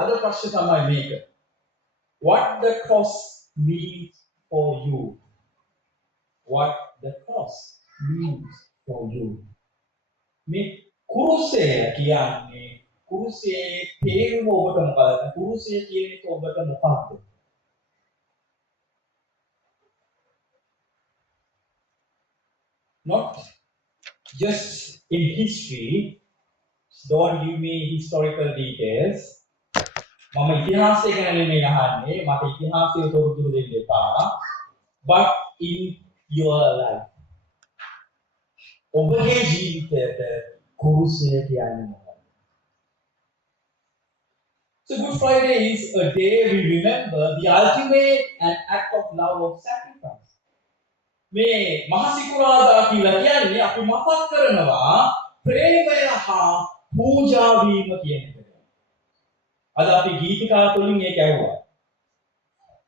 අද ප්‍රශ්න තමයි මේක. What the cross means for you? What the cross means for you? මේ කුරුසය කියන්නේ කුරුසයේ තේරුම ඔබට මොකක්ද? කුරුසය කියන එක ඔබට මොකක්ද? Not just in history, don't give me historical details. මම ඉතිහාසය ගැන නෙමෙයි අහන්නේ, මට ඉතිහාසයේ තොරතුරු දෙන්න එපා. But in your life. ඔබගේ ජීවිතයට කුරුසය කියන්නේ මොකක්ද? So Good Friday is a day we remember the ultimate and act of love of sacrifice. මේ මහසිකුරාදා කියලා කියන්නේ අපි මතක් කරනවා ප්‍රේමය හා පූජා වීම කියන එක. අද අපි ගීතිකා තුලින් ඒක ඇහුවා.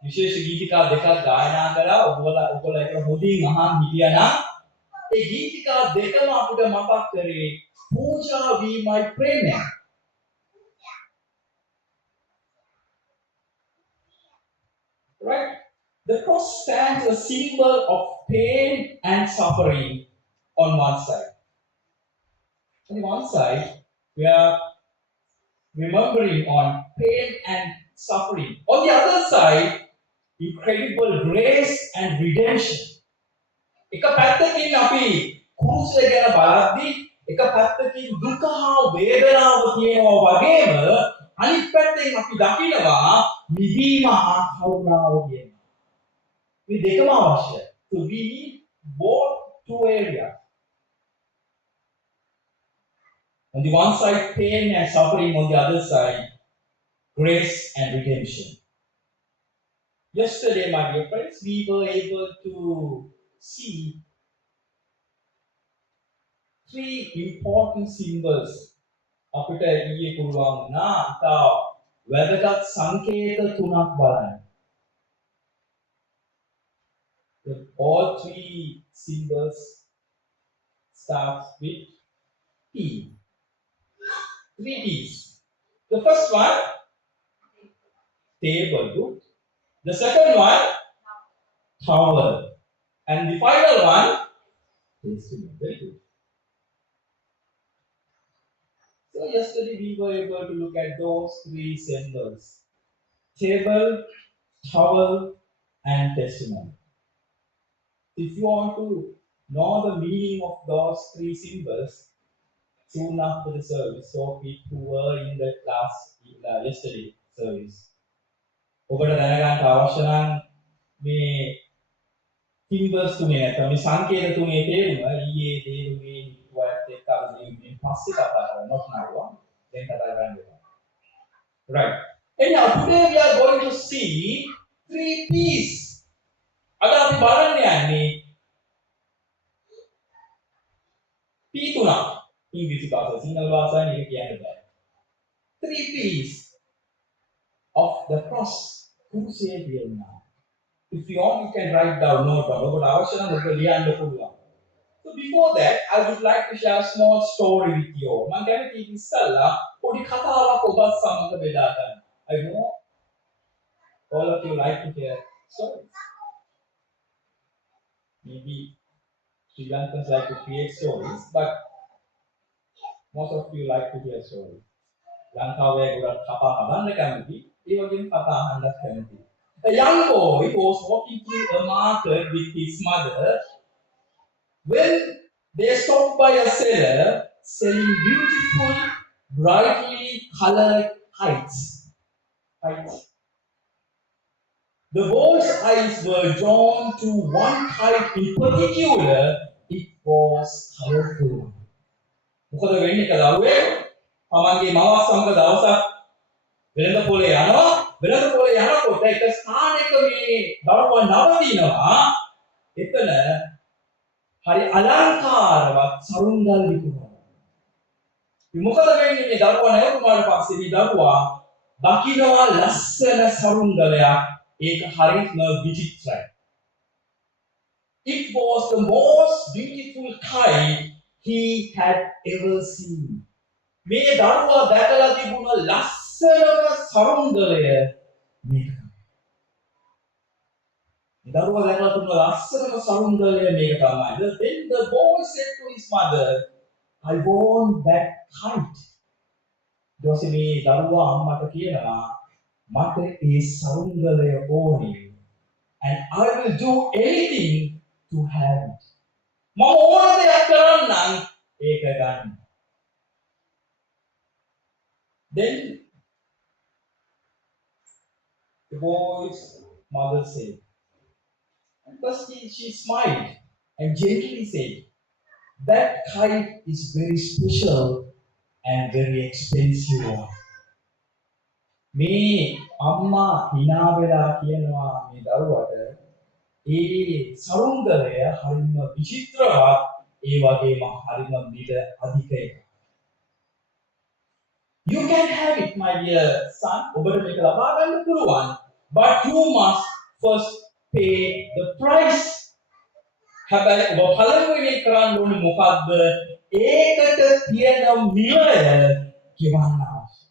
විශේෂ ගීතිකා දෙකක් ගායනා කළා. ඔයගොල්ලෝ ඒක හොඳින් අහන් හිටියා නම් ඒ ගීතිකා දෙකම අපිට මතක් කරේ පූජා වීමයි ප්‍රේමය. Right? The cross stands a symbol of pain and suffering on one side. On the one side, we are remembering on pain and suffering. On the other side, incredible grace and redemption. එක පැත්තකින් අපි කුරුසය ගැන බලද්දී එක පැත්තකින් දුක හා වේදනාව කියනවා වගේම අනිත් පැත්තෙන් අපි දකිනවා නිවීම හා කරුණාව කියනවා. මේ දෙකම අවශ්‍යයි. So we need both two areas. On the one side, pain and suffering. On the other side, grace and redemption. Yesterday, my dear friends, we were able to see three important symbols. අපිට ඊයේ පුළුවන් වුණා ඉතා වැදගත් සංකේත තුනක් බලන්න. All three symbols start with T. Three T's. The first one, table. The second one, towel. And the final one, testament. Very good. So yesterday we were able to look at those three symbols. Table, towel, and testament. If you want to know the meaning of those three symbols, tune up to the service. So people who were in the class yesterday service. ඔබට දැනගන්න අවශ්‍ය නම් මේ symbols තුනේ නැත්නම් මේ සංකේත තුනේ තේරුම ඊයේ තේරුමේ හිතුවත් එක්ක අපි මේ පස්සේ කතා කරනවා not now. දැන් කතා කරන්නේ. Right. Anyhow, today we are going to see three P's. අද අපි බලන්න යන්නේ P තුනක්. ඉංග්‍රීසි භාෂාව සිංහල භාෂාවෙන් ඒක කියන්න බෑ. Three P's of the cross. කුරුසය කියනවා. If you want, you can write down note down. ඔබට අවශ්‍ය නම් ඔබ ලියන්න පුළුවන්. So before that, I would like to share a small story with you. මම කැමති ඉස්සල්ලා පොඩි කතාවක් ඔබත් සමග බෙදා ගන්න. I know all of you like to hear stories. Maybe Sri Lankans like to create stories, but most of you like to hear stories. ලංකාවේ ගොඩක් කතා අහන්න කැමති, ඒ වගේම කතා අහන්නත් කැමති. A young boy was walking through a market with his mother when they stopped by a seller selling beautiful, brightly colored kites. The boy's eyes were drawn to one kite in particular. It was colorful. මොකද වෙන්නේ කලාවේ? තමන්ගේ මවක් සමග දවසක් වෙළඳ පොලේ යනවා. වෙළඳ පොලේ යනකොට එක ස්ථානයක මේ දරුවා නවතිනවා. එතන හරි අලංකාරවත් සරුංගල් විකුණනවා. මොකද වෙන්නේ මේ දරුවා නැවතුනාට පස්සේ මේ දරුවා දකින්නවා ලස්සන සරුංගලයක්. ඒක හරිම විචිත්‍රයි. It was the most beautiful kite he had ever seen. මේ දරුවා දැකලා තිබුණ ලස්සන ලස්සනම සරුංගලය මේක. දරුවා දැකලා තුන ලස්සනම සරුංගලය මේක තමයි. Then the boy said to his mother, I want that kite. ඊට පස්සේ මේ දරුවා අම්මට කියනවා මට ඒ සරුංගලය ඕනේ. And I will do anything to have it. මම ඕන දෙයක් කරන්නම් ඒක ගන්න. Then the boy's mother said, and first she smiled and gently said, that kite is very special and very expensive one. මේ අම්මා hina වෙලා කියනවා මේ දරුවට ඒ සරුංගලය හරිම විචිත්‍රවත් ඒ වගේම හරිම මිල අධිකයි. You can have it my dear son. ඔබට මේක ලබා ගන්න පුළුවන්. But you must first pay the price. හැබැයි ඔබ පළමුවෙන් කරන්න ඕනේ මොකද්ද? ඒකට තියෙන මිලය ගෙවන්න අවශ්‍යයි.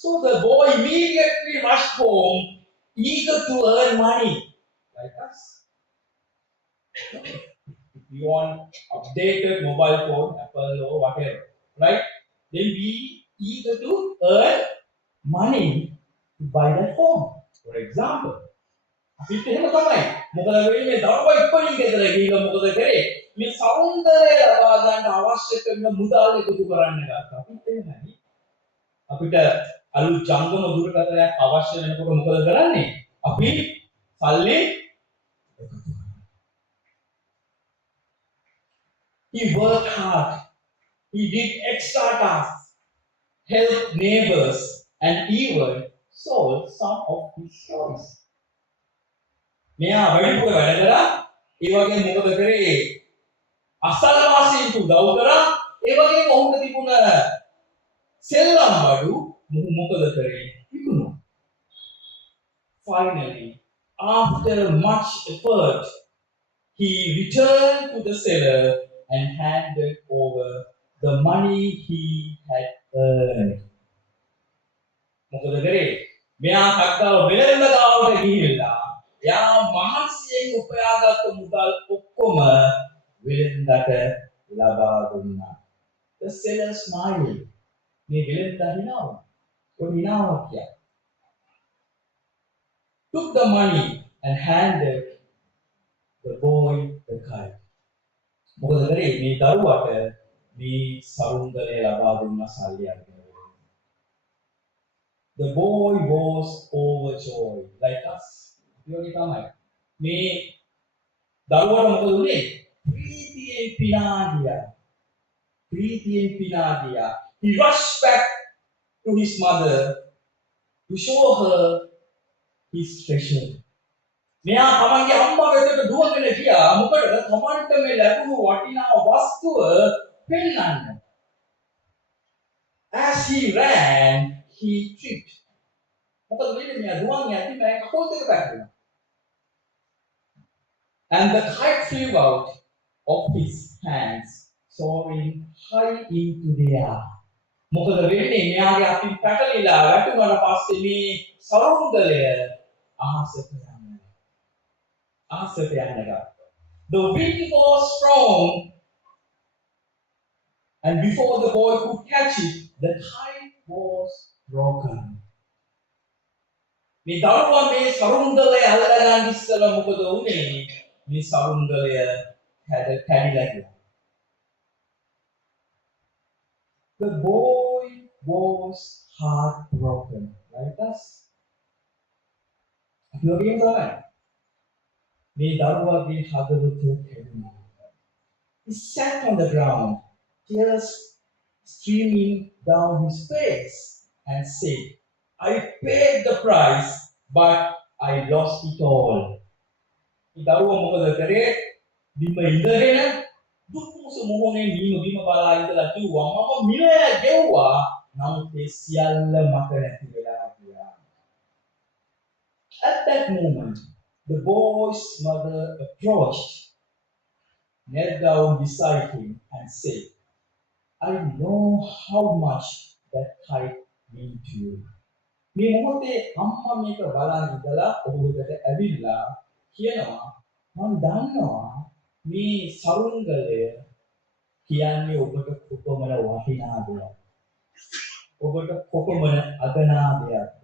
So the boy immediately rushed home, eager to earn money. Like us. If you want updated mobile phone, Apple or whatever, right? Then we eager to earn money to buy that phone. For example, අපිට එහෙම තමයි. මොකද වෙන්නේ මේ දරුවා ඉක්මනින් ගෙදර ගිහිල්ලා මොකද කරේ? මේ සෞන්දර්යය ලබා ගන්න අවශ්‍ය කරන මුදල් එකතු කරන්න ගත්තා. අපිට එහෙමයි. අපිට අලුත් ජංගම දුරකථනයක් අවශ්‍ය වෙනකොට මොකද කරන්නේ? අපි සල්ලි එකතු කරනවා. He worked hard. He did extra tasks, helped neighbors, and even sold some of his toys. මෙයා වැඩිපුර වැඩ කරා. ඒ වගේම මොකද කරේ? අසල්වාසීන්ට උදව් කරා. ඒ වගේම ඔහුට තිබුණ සෙල්ලම් බඩු මොකද කරේ? විකුණුවා. Finally, after much effort, he returned to the seller and handed over the money he had earned. මොකද කරේ? මෙයා කක්කව වෙලෙන්ද ගාවට ගිහිල්ලා යා මහන්සියෙන් උපයාගත්තු මුදල් ඔක්කොම වෙලෙන්දට ලබා දුන්නා. The seller smiled. මේ වෙලෙන්ද හිනාව. ඔය හිනාව කියන්නේ. Took the money and handed the boy the kite. මොකද කරේ? මේ දරුවට මේ සරුංගලය ලබා දුන්න සල්ලි අරගෙන. The boy was overjoyed like us. යෝනි තමයි. මේ දරුවට මොකද උනේ? ප්‍රීතියෙන් පිනාදියා. ප්‍රීතියෙන් පිනාදියා. He rushed back to his mother to show her his treasure. මෙයා තමන්ගේ අම්මා වෙතට දුවගෙන ගියා. මොකටද? තමන්ට මේ ලැබුණු වටිනා වස්තුව පෙන්නන්න. As he ran, he tripped. මොකද වෙන්නේ? මෙයා දුවන් යද්දි මම කකුල් දෙක පැටලුණා. And the kite flew out of his hands, soaring high into the air. මොකද වෙන්නේ? මෙයාගේ අතින් පැටලිලා වැටුණාට පස්සේ මේ සරුංගලය අහසට යනවා. අහසට යනවා. The wind was strong, and before the boy could catch it, the kite was broken. මේ දරුවා මේ සරුංගලය අල්ලගන්න ඉස්සෙල්ලා මොකද වුනේ? මේ සරුංගලය කැඩිලා ගියා. The boy was heartbroken, like us. යෝගින් තමයි. මේ දරුවාගේ හදවත කැඩුනා. He sat on the ground, tears streaming down his face, and said, I paid the price, but I lost it all. මේ දරුවා මොකද කරේ? බිම ඉඳගෙන දුක්මුසු මොහොනේ බිම බලා ඉඳලා කිව්වා මම මිලය ගෙව්වා. නමුත් ඒ සියල්ල මට නැති වෙලා ගියා. At that moment, the boy's mother approached, knelt down beside him, and said, I know how much that kite mean to you? මේ මොහොතේ අම්මා මේක බලන් ඉඳලා ඔබට ඇවිල්ලා කියනවා මම දන්නවා මේ සරුංගලය කියන්නේ ඔබට කොපමණ වටිනා දෙයක්. ඔබට කොපමණ අගනා දෙයක්ද.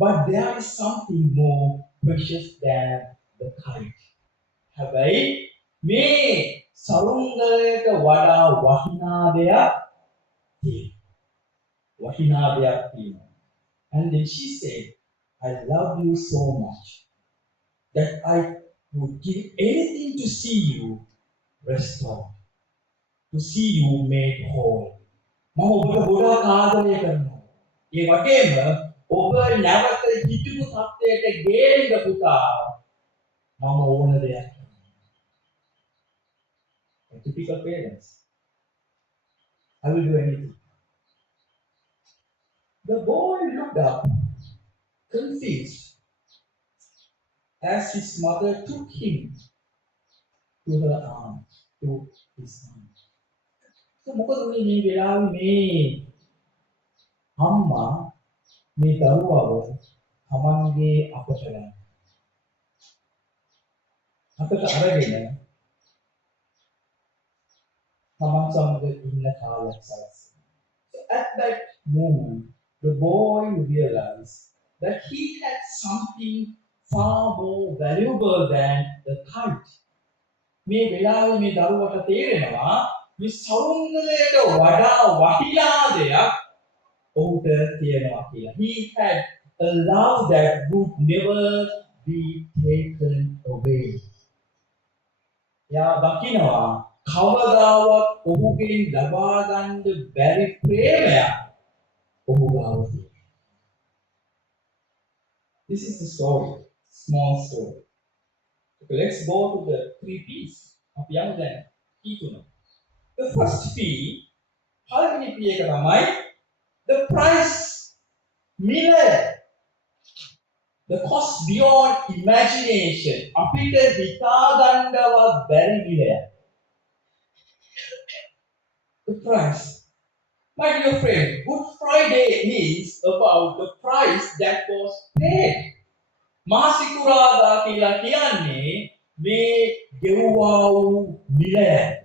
But there is something more precious than the kite. හැබැයි මේ සරුංගලයට වඩා වටිනා දෙයක් තියෙනවා. වටිනා දෙයක් තියෙනවා. And then she said, I love you so much that I would give anything to see you restored, to see you made whole. මම ඔබට ගොඩාක් ආදරය කරනවා. ඒ වගේම ඔබ නැවත හිතපු තත්ත්වයට ගේන්න පුතා මම ඕන දෙයක් කරනවා. Typical parents. I will do anything. The boy looked up, confused, as his mother took him to her arms, to his arms. So මොකද උනේ මේ වෙලාවේ මේ අම්මා මේ දරුවව තමන්ගේ අපට අරගෙන තමන් සමග ඉන්න කාලයක් සලස්වනවා. So at that moment, the boy realized that he had something far more valuable than the kite. මේ වෙලාවේ මේ දරුවට තේරෙනවා මේ සෞන්දර්යයට වඩා වටිනා දෙයක් ඔහුට තියෙනවා කියලා. He had a love that would never be taken away. යා දකිනවා කවදාවත් ඔහුගෙන් ලබා ගන්න බැරි ප්‍රේමයක් ඔහු ගාව තියෙනවා. This is the story, small story. Okay, let's go to the 3 P's. අපි යමු දැන් P තුන. The first P, පළවෙනි P එක තමයි the price, මිල. The cost beyond imagination. අපිට හිතා ගන්නවත් බැරි මිලයක්. The price. My dear friend, Good Friday is about the price that was paid. මාසිකුරාදා කියලා කියන්නේ මේ ගෙවුවා වූ මිලය.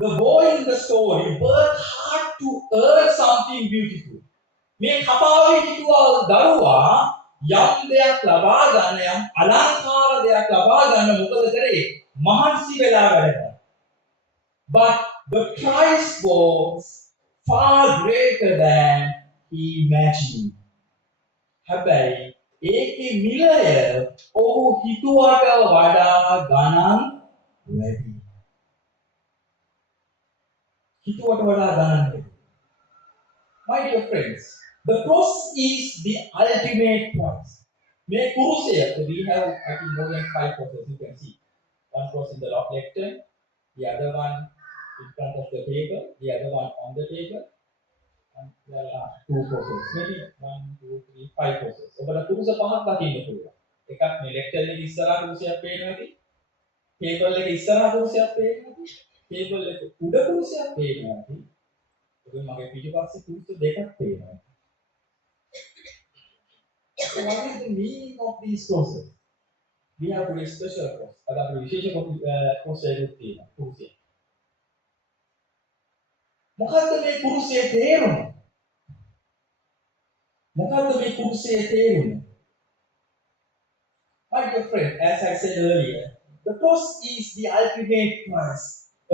The boy in the story worked hard to earn something beautiful. මේ කපාවේ හිටුවා දරුවා යම් දෙයක් ලබා ගන්න යම් අලංකාර දෙයක් ලබා ගන්න මොකද කරේ? මහන්සි වෙලා වැඩ කරා. But the price was far greater than he imagined. හැබැයි ඒකේ මිලය ඔහු හිතුවට වඩා ගණන් වැඩි. හිතුවට වඩා ගණන් වැඩි. My dear friends, the cross is the ultimate price. මේ කුරුසය, we have I think more than 5 crosses, you can see. One cross in the left lectern, the other one in front of the table, the other one on the table, and there are 2 crosses. Maybe 1, 2, 3, 5 crosses. ඔබට කුරුස පහක් දකින්න පුළුවන්. එකක් මේ lectern එකේ ඉස්සරහා කුරුසයක් පේනවා ඇති. table එකේ ඉස්සරහා කුරුසයක් පේනවා ඇති. table එකේ උඩ කුරුසයක් පේනවා ඇති. ඔබ මගේ පිටිපස්සේ කුරුස දෙකක් පේනවා. So what is the meaning of these crosses? We have a special cross. අද අපේ විශේෂ cross එකක් තියෙනවා කුරුසය. මොකද්ද මේ කුරුසයේ තේරුම? මොකද්ද මේ කුරුසයේ තේරුම? My dear friend, as I said earlier, the cross is the ultimate price.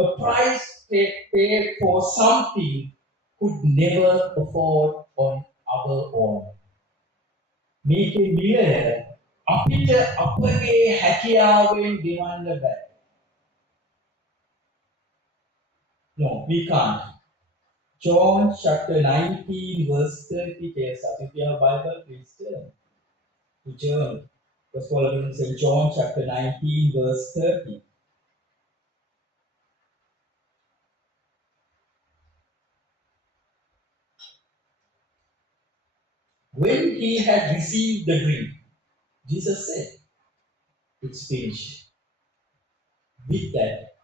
A price paid for something could never afford on our own. මේකේ මිලය අපිට අපගේ හැකියාවෙන් ගෙවන්න බෑ. No, we can't. John chapter 19 verse 30 tells us. If you have a Bible, please turn to John. First of all, I'm going to say John chapter 19 verse 30. When he had received the drink, Jesus said, "It's finished." With that,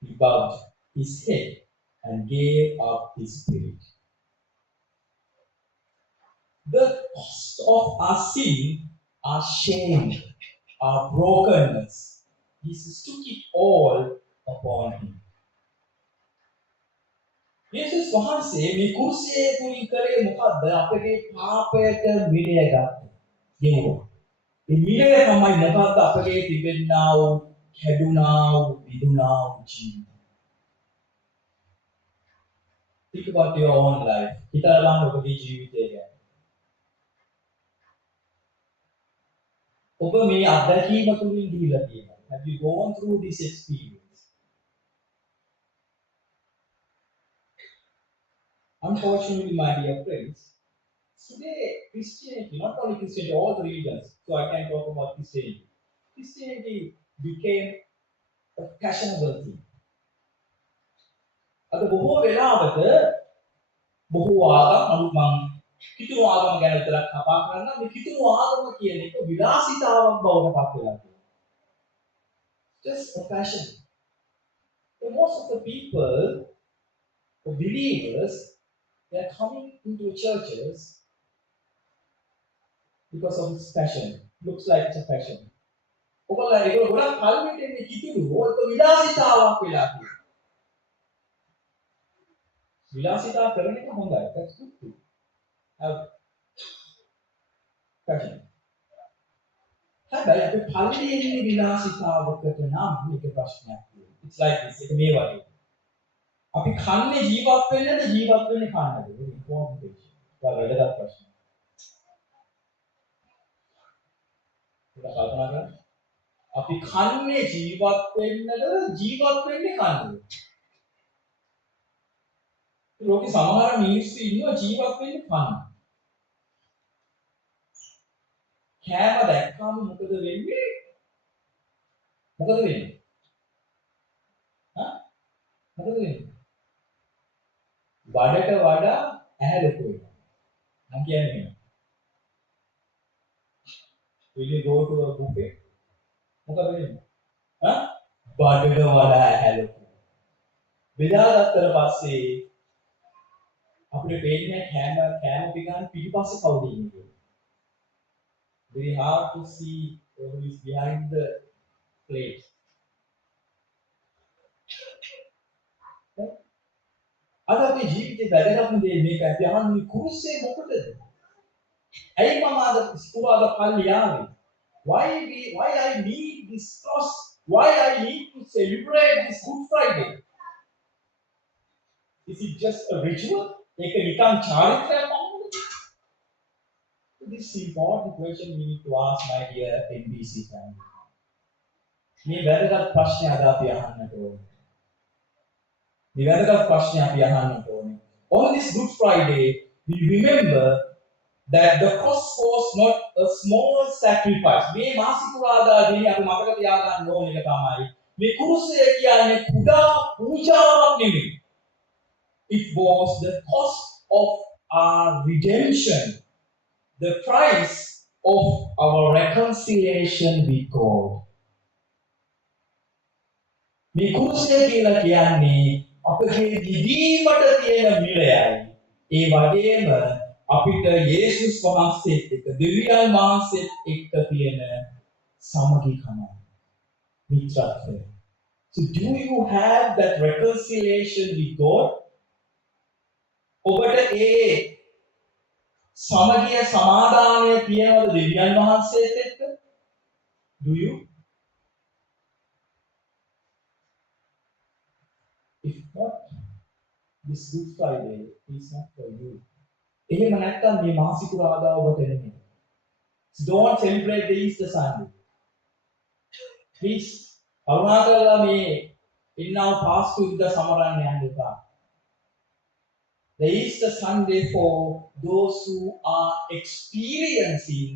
he bowed his head and gave up his spirit. The cost of our sin, our shame, our brokenness, Jesus took it all upon him. යේසුස් වහන්සේ මේ කුරුසයේ තුලින් කරේ මොකද්ද? අපගේ පාපයට මිලය ගත්තා. ගෙවුවා. මේ මිලය තමයි මොකද්ද? අපගේ තිබෙන්නා වූ කැඩුනා වූ විදුනා වූ ජීවිතය. Think about your own life. හිතලා බලන්න ඔබගේ ජීවිතය ගැන. ඔබ මේ අත්දැකීම තුලින් ගිහිලා තියෙනවා. Have you gone through this experience? Unfortunately, my dear friends, today Christianity, not only Christianity, all the religions, so I can talk about Christianity. Christianity became a fashionable thing. අද බොහෝ වෙලාවට බොහෝ ආගම් අනුත් මම කිතුණු ආගම ගැන විතරක් කතා කරන්න මේ කිතුණු ආගම කියන එක විලාසිතාවක් බවට පත් වෙලා තියෙනවා. Just a fashion. So most of the people, the believers, they are coming into churches because of this fashion. Looks like it's a fashion. ඔබලා ඒක ගොඩක් කල්මිට එන්නේ කිතුණු ඒක විලාසිතාවක් වෙලා තියෙනවා. විලාසිතා කරන එක හොඳයි. That's good too. Have fashion. හැබැයි අපි පල්ලියේ ඉන්නේ විලාසිතාවකට නම් මේක ප්‍රශ්නයක් තියෙනවා. It's like this. ඒක මේ වගේ. අපි කන්නේ ජීවත් වෙන්නද ජීවත් වෙන්නේ කන්නද? ඒක important question. ඒක වැදගත් ප්‍රශ්නයක්. ඒක කල්පනා කරන්න. අපි කන්නේ ජීවත් වෙන්නද ජීවත් වෙන්නේ කන්නද? ලෝකේ සමහර මිනිස්සු ඉන්නවා ජීවත් වෙන්නේ කන්න. කෑම දැක්කම මොකද වෙන්නේ? මොකද වෙන්නේ? මොකද වෙන්නේ? වඩට වඩා ඇහැ ලොකු වෙනවා. මම කියන්නේ will you go to a buffet? මොකද වෙන්නේ? බඩට වඩා ඇහැ ලොකු. බෙදාගත්තට පස්සේ අපිට පේන්නේ කෑම පිටාන පිටිපස්සේ කවුද ඉන්නේ කියලා. Very hard to see who is behind the plate. අද අපේ ජීවිතේ වැදගත්ම දේ මේක අපි අහන්නේ කුරුසේ මොකටද? ඇයි මම අද ඉස්කෝලේ පල්ලි ආවේ? Why I need this cross? Why I need to celebrate this Good Friday? Is it just a ritual? ඒක නිකන් චාරිත්‍රයක් වගේ? This is important question we need to ask, my dear NBC family. මේ වැදගත් ප්‍රශ්නය අද අපි අහන්නට ඕනේ. මේ වැදගත් ප්‍රශ්නය අපි අහන්නට ඕනේ. On this Good Friday, we remember that the cross was not a small sacrifice. මේ මාසිකුරාදාදී අපි මතක තියාගන්න ඕන එක තමයි මේ කුරුසය කියන්නේ කුඩා පූජාවක් නෙමෙයි. It was the cost of our redemption, the price of our reconciliation with God. මේ කුරුසය කියලා කියන්නේ අපගේ දිවීමට තියෙන මිලයයි. ඒ වගේම අපිට යේසුස් වහන්සේත් එක්ක දෙවියන් වහන්සේත් එක්ක තියෙන සමගිකමයි. මිත්‍රත්වය. So do you have that reconciliation with God? ඔබට ඒ සමගිය සමාදානය තියෙනවද දෙවියන් වහන්සේත් එක්ක? Do you? If not, this Good Friday is not for you. එහෙම නැත්නම් මේ මාසිකුරාදා ඔබට නෙමෙයි. So don't celebrate the Easter Sunday. Please, කරුණාකරලා මේ ඉන්නව පාස්කු යුද්ධ සමරන්න යන්න එපා. The Easter Sunday for those who are experiencing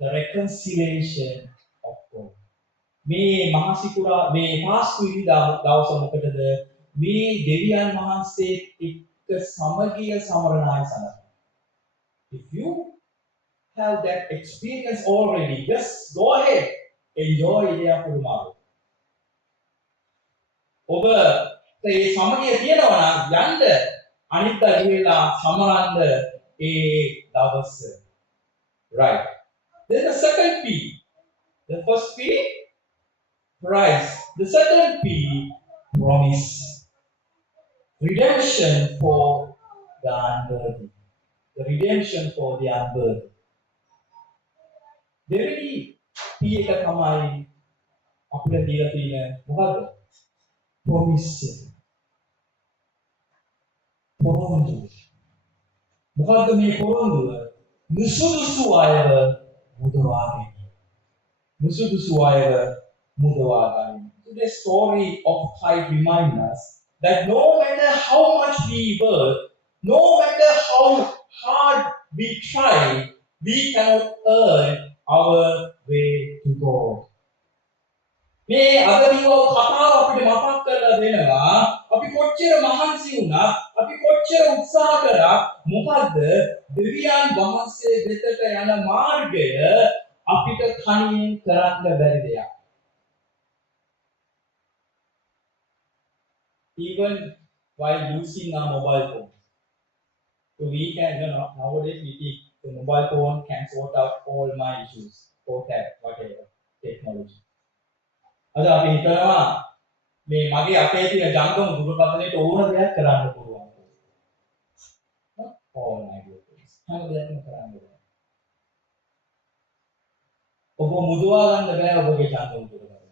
the reconciliation of God. මේ මාසිකුරා මේ පාස්කු යුද්ධ දවස මොකටද? මේ දෙවියන් වහන්සේ එක්ක සමගිය සමරණයි සඳහා. If you have that experience already, just go ahead, enjoy it for tomorrow. ඔබ ඒ සමගිය තියෙනවා නම් යන්න අනිත් අය ගිහිල්ලා සමරන්න ඒ දවස. Right. Then the second P. The first P, price. The second P, promise. Redemption for the unworthy. The redemption for the unworthy. දෙවෙනි P එක තමයි අපිට දීලා තියෙන මොකද්ද? promise. පොරොන්දු. මොකද්ද මේ පොරොන්දුව? නුසුදුසු අයව මුදවා ගැනීම. නුසුදුසු අයව මුදවා ගැනීම. Today's story of tithe reminds us that no matter how much we work, no matter how hard we try, we cannot earn our way to God. මේ අගතිකෝ කතාව අපිට මතක් කරලා දෙනවා අපි කොච්චර මහන්සි වුණත් අපි කොච්චර උත්සාහ කරත් මොකද්ද දෙවියන් වහන්සේ වෙතට යන මාර්ගය අපිට තනියෙන් කරන්න බැරි දෙයක්. Even while using our mobile phone, so we can, nowadays we think the mobile phone can sort out all my issues, whatever technology. අද අපි හිතනවා මේ මගේ අතේ තියෙන ජංගම දුරකථනයට ඕන දෙයක් කරන්න පුළුවන්. ඕනයි ඒක. හැම දෙයක්ම කරන්න බෑ. ඔබ මුදවා ගන්න බෑ ඔබගේ ජංගම දුරකථනය.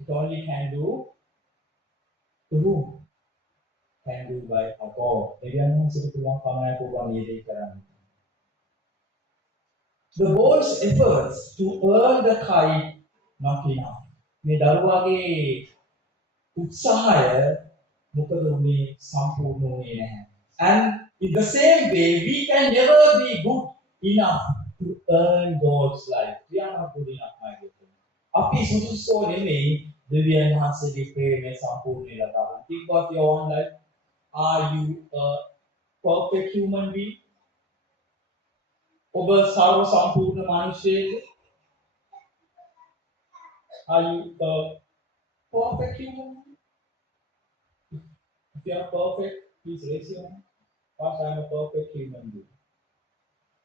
It only can do by a God. දෙවියන් වහන්සේට පුළුවන් පමණයි පුළුවන් මේ දේ කරන්න. The boy's efforts to earn the kite not enough. මේ දරුවාගේ උත්සාහය මොකද උනේ සම්පූර්ණ වුණේ නැහැ. And in the same way we can never be good enough to earn God's life. We are not good enough, my dear friend. අපි සුදුසු නෙමෙයි දෙවියන් වහන්සේගේ ප්‍රේමය සම්පූර්ණ ලබා ගන්න. Think about your own life. Are you a perfect human being? ඔබ සර්ව සම්පූර්ණ මිනිසෙක්ද? Are you a perfect human being? If you are perfect, please raise your hand. Pastor, I am a perfect human being.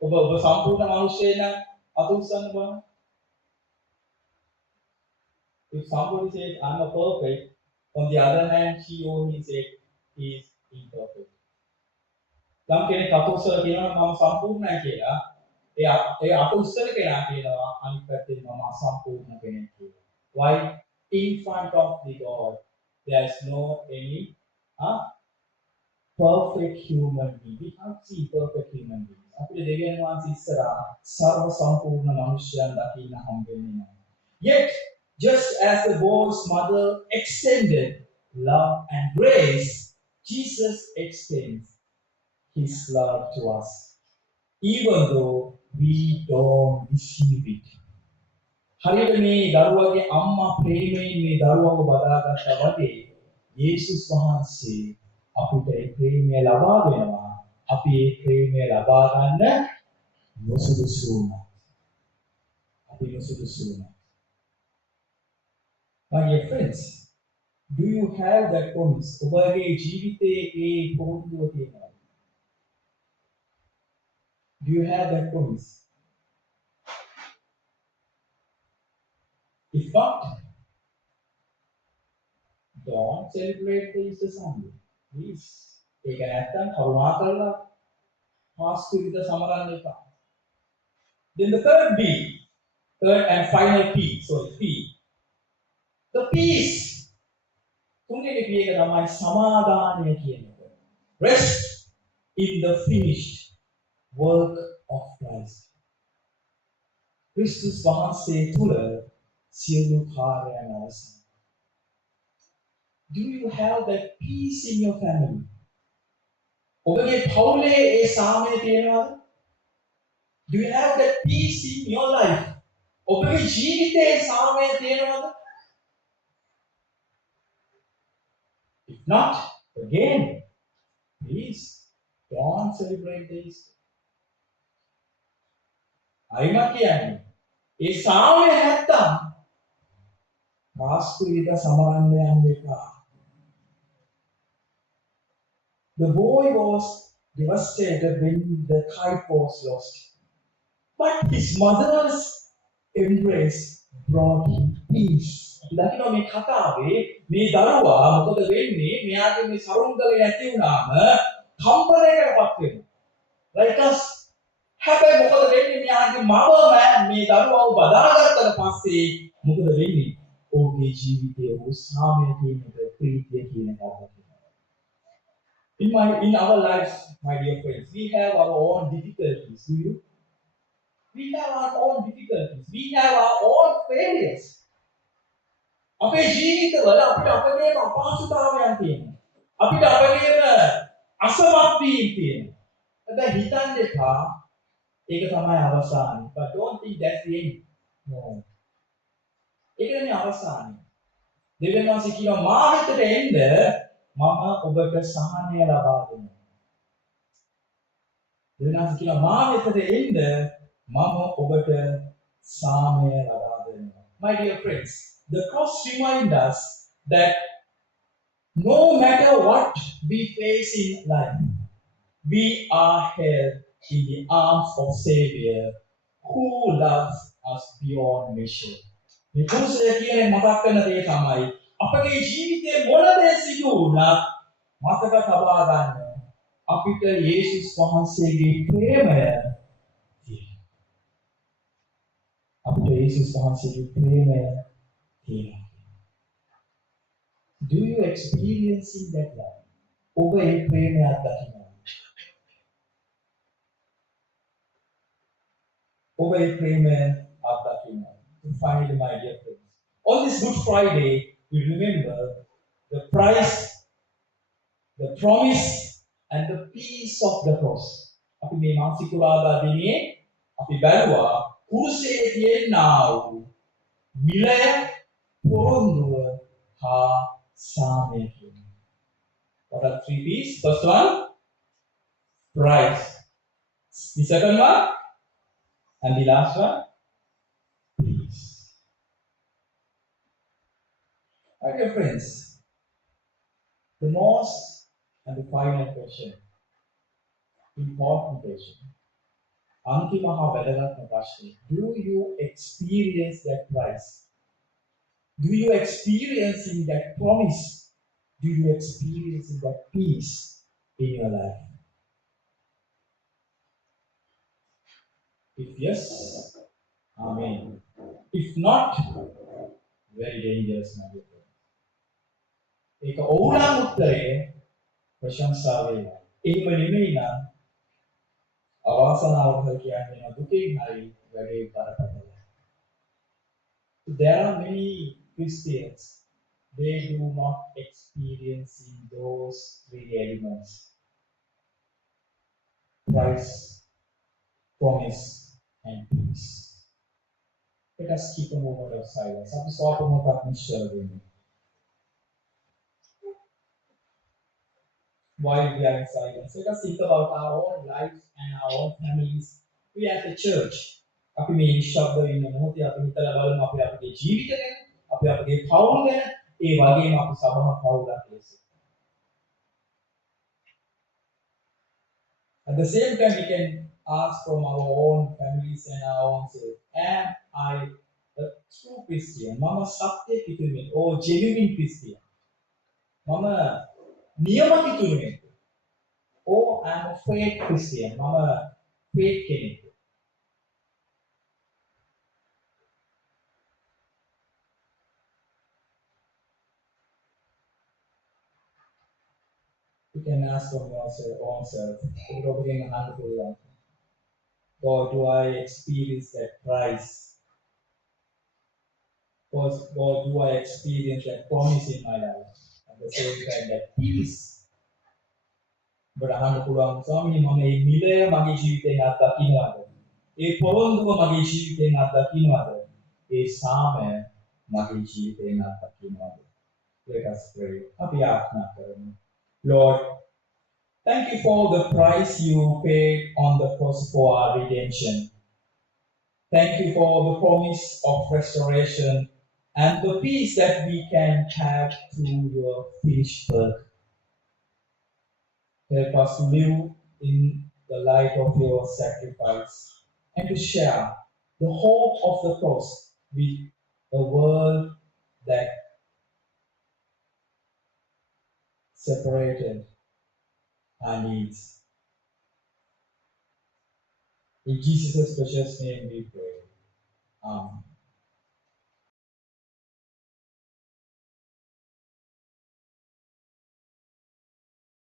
ඔබ සම්පූර්ණ මිනිසෙක් නම් අත උස්සන්න බලන්න. If somebody says I'm a perfect, on the other hand, she or he said he is imperfect. යම් කෙනෙක් අත උස්සලා කියනවා මම සම්පූර්ණයි කියලා. ඒ අත උස්සන කෙනා කියනවා අනිත් පැත්තෙන් මම අසම්පූර්ණ කෙනෙක් කියලා. Why? In front of the God, there is no any perfect human being. We can't see perfect human beings. අපිට දෙවියන් වහන්සේ ඉස්සරහා සර්ව සම්පූර්ණ මනුෂ්‍යයන් දකින්න හම්බෙන්නේ නැහැ. Yet, just as the boy's mother extended love and grace, Jesus extends his love to us, even though we don't receive it. හරියට මේ දරුවගේ අම්මා ප්‍රේමයෙන් මේ දරුවව බදාගත්තා වගේ යේසුස් වහන්සේ අපිට ඒ ප්‍රේමය ලබා දෙනවා. අපි ඒ ප්‍රේමය ලබා ගන්න නොසුදුසු වුණා. අපි නොසුදුසු වුණා. My dear friends, do you have that promise? ඔබගේ ජීවිතයේ ඒ පොරොන්දුව තියෙනවද? Do you have that promise? If not, don't celebrate the Easter Sunday. Please. ඒක නැත්තම් කරුණා කරලා පාස්කුවිත සමරන්න එපා. Then the third and final P. The peace. තුන්වෙනි P එක තමයි සමාදානය කියන එක. Rest in the finished work of Christ. Christus වහන්සේ තුල සියලු කාර්යයන් අවසන්. Do you have that peace in your family? ඔබගේ පවුලේ ඒ සාමය තියෙනවද? Do you have that peace in your life? ඔබගේ ජීවිතයේ සාමය තියෙනවද? If not, again, please don't celebrate this. අයිමත් කියන්නේ ඒ සාමය නැත්තම් පාස්කු විතර සමරන්න යන්න එපා. The boy was devastated when the kite was lost. But his mother's embrace brought him peace. දකින්න මේ කතාවේ මේ දරුවා මොකද වෙන්නේ? මෙයාගේ මේ සරුංගලේ නැති වුණාම කම්පනයකටපත් වෙනවා. Like us. හැබැයි මොකද වෙන්නේ? මෙයාගේ මවම මේ දරුවාව බදාගත්තට පස්සේ මොකද වෙන්නේ? ඔහුගේ ජීවිතයේ ඔහු සාමය කියන එක ප්‍රීතිය කියන එක ගන්නවා. In our lives, my dear friends, we have our own difficulties. Do you? We have our own difficulties. We have our own failures. අපේ ජීවිතවල අපිට අපගේම අපහසුතාවයන් තියෙනවා. අපිට අපගේම අසමත් වීම තියෙනවා. හැබැයි හිතන්න එපා ඒක තමයි අවසානය. But don't think that's the end. No. ඒක නෙමෙයි අවසානය. දෙවියන් වහන්සේ කියනවා මා වෙතට එන්න මම ඔබට සහනය ලබා දෙනවා. දෙවියන් වහන්සේ කියනවා මා වෙතට එන්න මම ඔබට සාමය ලබා දෙනවා. My dear friends, the cross reminds us that no matter what we face in life, we are held in the arms of Savior who loves us beyond measure. මේ කුරුසය කියන්නේ මතක් කරන දේ තමයි අපගේ ජීවිතයේ මොන දේ සිදු වුණත් මතක තබා ගන්න අපිට යේසුස් වහන්සේගේ ප්‍රේමය තියෙනවා. අපිට යේසුස් වහන්සේගේ ප්‍රේමය තියෙනවා. Do you experiencing that love? ඔබ ඒ ප්‍රේමය අත්දකිනවා. ඔබ ඒ ප්‍රේමය අත්දකිනවා. Finally, my dear friends, on this Good Friday, we remember the price, the promise, and the peace of the cross. අපි මේ මාසිකුරාදා දිනේ අපි බැලුවා කුරුසයේ තියෙනා වූ මිලය පොරොන්දුව හා සාමය කියන. What are three P's? First one, price. The second one, and the last one, peace. My dear friends, the most and the final question, important question, අන්තිම හා වැදගත්ම ප්‍රශ්නේ, do you experience that price? Do you experiencing that promise? Do you experiencing that peace in your life? If yes, amen. If not, very dangerous, my dear friend. ඒක ඕනම උත්තරය ප්‍රශංසා වේවා. එහෙම නෙමෙයි නම් අවාසනාවක කියන්නේ දුකෙන් හරි වැඩේ බරපතලයි. There are many Christians, they do not experiencing those three elements: Christ, promise, and peace. Let us keep a moment of silence. අපි ස්වල්ප මොහොතක් නිශ්චල වෙමු. While we are in silence, let us think about our own lives and our own families. We as a church, අපි මේ නිශ්ශබ්ද වෙන්න මොහොතේ අපි හිතලා බලමු අපි අපේ ජීවිත ගැන, අපි අපේ පවුල ගැන, ඒ වගේම අපි සභා පවුලක් ලෙස. At the same time, we can ask from our own families and our own self, am I a true Christian? මම සත්‍ය කිතුමේ or genuine Christian? මම නියම කිතුමේ or I am a fake Christian? මම fake කෙනෙක්. You can ask from your own self. God, do I experience that price? God, do I experience that promise in my life? At the same time, that peace. But අහන්න පුළුවන් ස්වාමීනි මම මේ මිලය මගේ ජීවිතයෙන් අත්දකින්නවද? ඒ පොරොන්දුව මගේ ජීවිතයෙන් අත්දකින්නවද? ඒ සාමය මගේ ජීවිතයෙන් අත්දකින්නවද? Let us pray. අපි ආත්මා කරමු. Lord, thank you for the price you paid on the cross for our redemption. Thank you for the promise of restoration and the peace that we can have through your finished work. Help us to live in the light of your sacrifice and to share the hope of the cross with a world that separated our needs. In Jesus' precious name we pray. Amen.